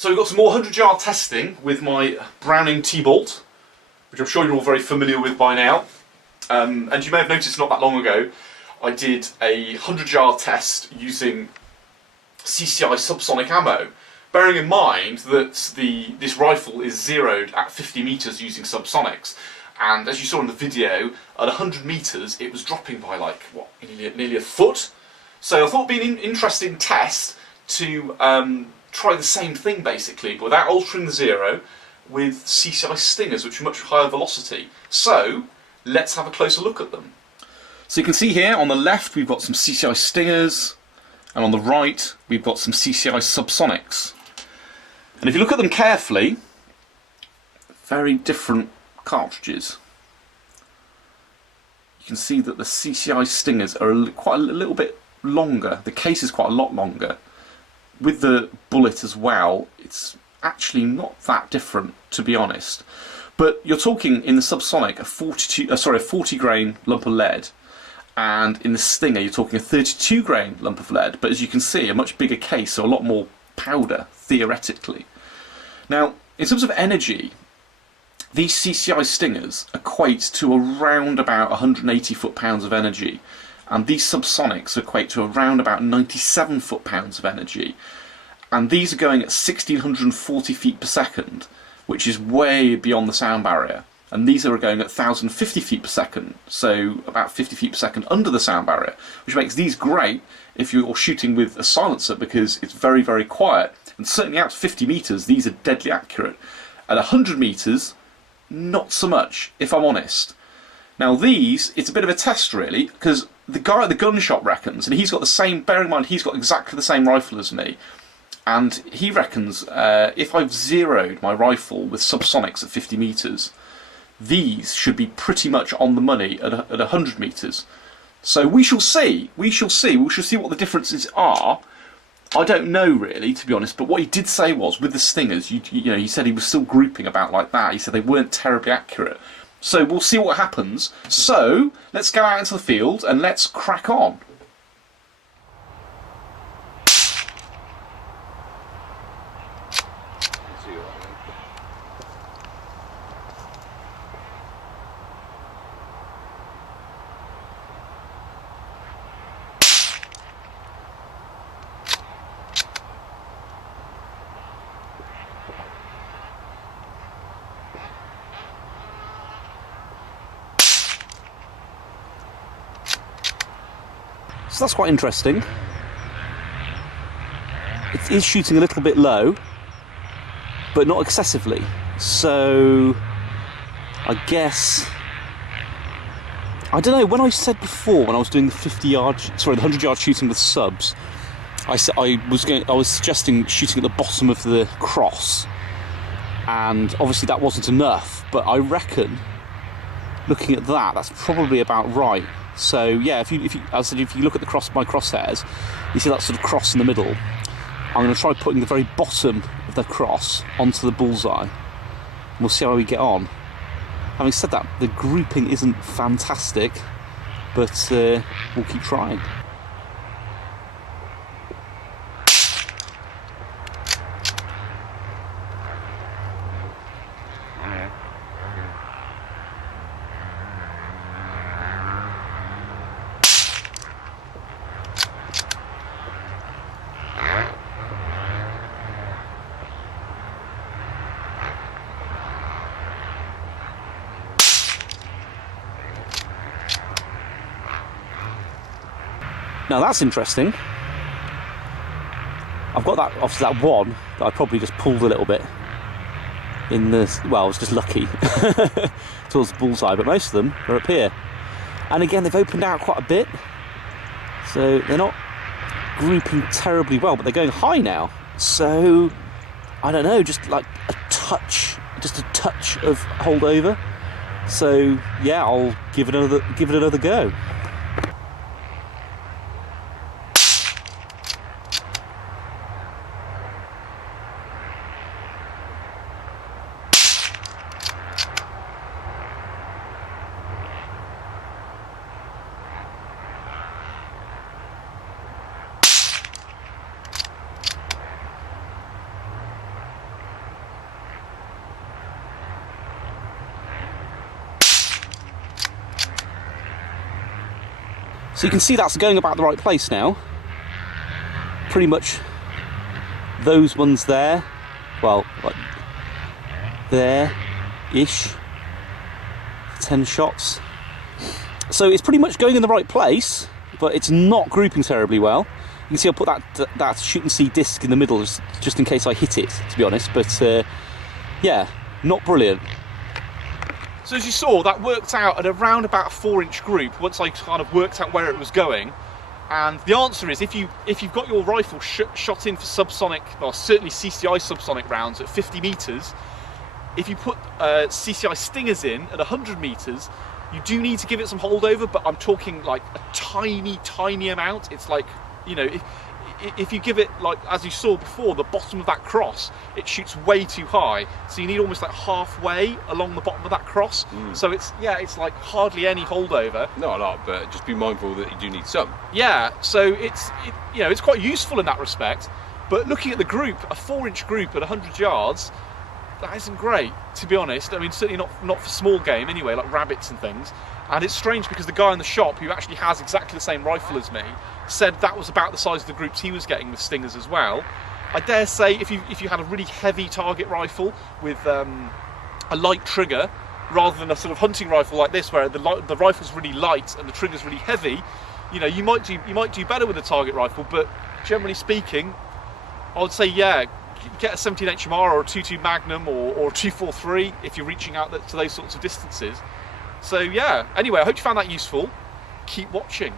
So we've got some more 100-yard testing with my Browning T-Bolt, which I'm sure you're all very familiar with by now. And you may have noticed not that long ago, I did a 100-yard test using CCI subsonic ammo, bearing in mind that this rifle is zeroed at 50 metres using subsonics. And as you saw in the video, at 100 metres it was dropping by like, what, nearly a foot? So I thought it'd be an interesting test to try the same thing basically, but without altering the zero, with CCI Stingers, which are much higher velocity. So let's have a closer look at them. So you can see here on the left we've got some CCI Stingers, and on the right we've got some CCI Subsonics. And if you look at them carefully, very different cartridges. You can see that the CCI Stingers are quite a little bit longer. The case is quite a lot longer. With the bullet as well, it's actually not that different, to be honest. But you're talking in the subsonic a 40 grain lump of lead, and in the Stinger you're talking a 32 grain lump of lead. But as you can see, a much bigger case, so a lot more powder theoretically. Now, in terms of energy, these CCI Stingers equate to around about 180 foot-pounds of energy, and these subsonics equate to around about 97 foot-pounds of energy. And these are going at 1640 feet per second, which is way beyond the sound barrier. And these are going at 1050 feet per second, so about 50 feet per second under the sound barrier, which makes these great if you're shooting with a silencer because it's very, very quiet. And certainly out to 50 metres, these are deadly accurate. At 100 metres, not so much, if I'm honest. Now these, it's a bit of a test really, because the guy at the gun shop reckons, and he's got the same, bear in mind he's got exactly the same rifle as me, and he reckons if I've zeroed my rifle with subsonics at 50 metres, these should be pretty much on the money at 100 metres. So we shall see, we shall see what the differences are. I don't know really, to be honest, but what he did say was, with the Stingers, you know, he said he was still grouping about like that. He said they weren't terribly accurate. So we'll see what happens. So let's go out into the field and let's crack on. So that's quite interesting. It is shooting a little bit low, but not excessively. So I guess, I don't know, when I said before, when I was doing the 100-yard shooting with subs, I was suggesting shooting at the bottom of the cross, and obviously that wasn't enough, but I reckon, looking at that, that's probably about right. So yeah, if you look at my crosshairs, you see that sort of cross in the middle. I'm going to try putting the very bottom of the cross onto the bullseye. We'll see how we get on. Having said that, the grouping isn't fantastic, but we'll keep trying. Now that's interesting. I've got that, obviously that one that I probably just pulled a little bit in the, well, I was just lucky towards the bullseye, but most of them are up here. And again, they've opened out quite a bit, so they're not grouping terribly well, but they're going high now. So I don't know, just like a touch of holdover. So yeah, I'll give it another go. So you can see that's going about the right place now. Pretty much those ones there, well, like there-ish, 10 shots. So it's pretty much going in the right place, but it's not grouping terribly well. You can see I put that shoot and see disc in the middle just in case I hit it, to be honest, but yeah, not brilliant. So as you saw, that worked out at around about a 4-inch group once I kind of worked out where it was going. And the answer is, if you've got your rifle shot in for subsonic, well, certainly CCI subsonic rounds at 50 metres, if you put CCI Stingers in at 100 metres, you do need to give it some holdover, but I'm talking like a tiny amount. It's like, you know, if you give it, like, as you saw before, the bottom of that cross, it shoots way too high. So you need almost like halfway along the bottom of that cross. So it's like hardly any holdover. No, a lot, but just be mindful that you do need some. Yeah, so it's quite useful in that respect. But looking at the group, a 4-inch group at 100 yards, that isn't great, to be honest. I mean, certainly not for small game anyway, like rabbits and things. And it's strange because the guy in the shop, who actually has exactly the same rifle as me, said that was about the size of the groups he was getting with Stingers as well. I dare say if you had a really heavy target rifle with a light trigger, rather than a sort of hunting rifle like this where the rifle's really light and the trigger's really heavy, you know, you might do better with a target rifle. But generally speaking, I would say, yeah, get a 17 HMR or a 22 Magnum or a 243 if you're reaching out to those sorts of distances. So yeah, anyway, I hope you found that useful. Keep watching.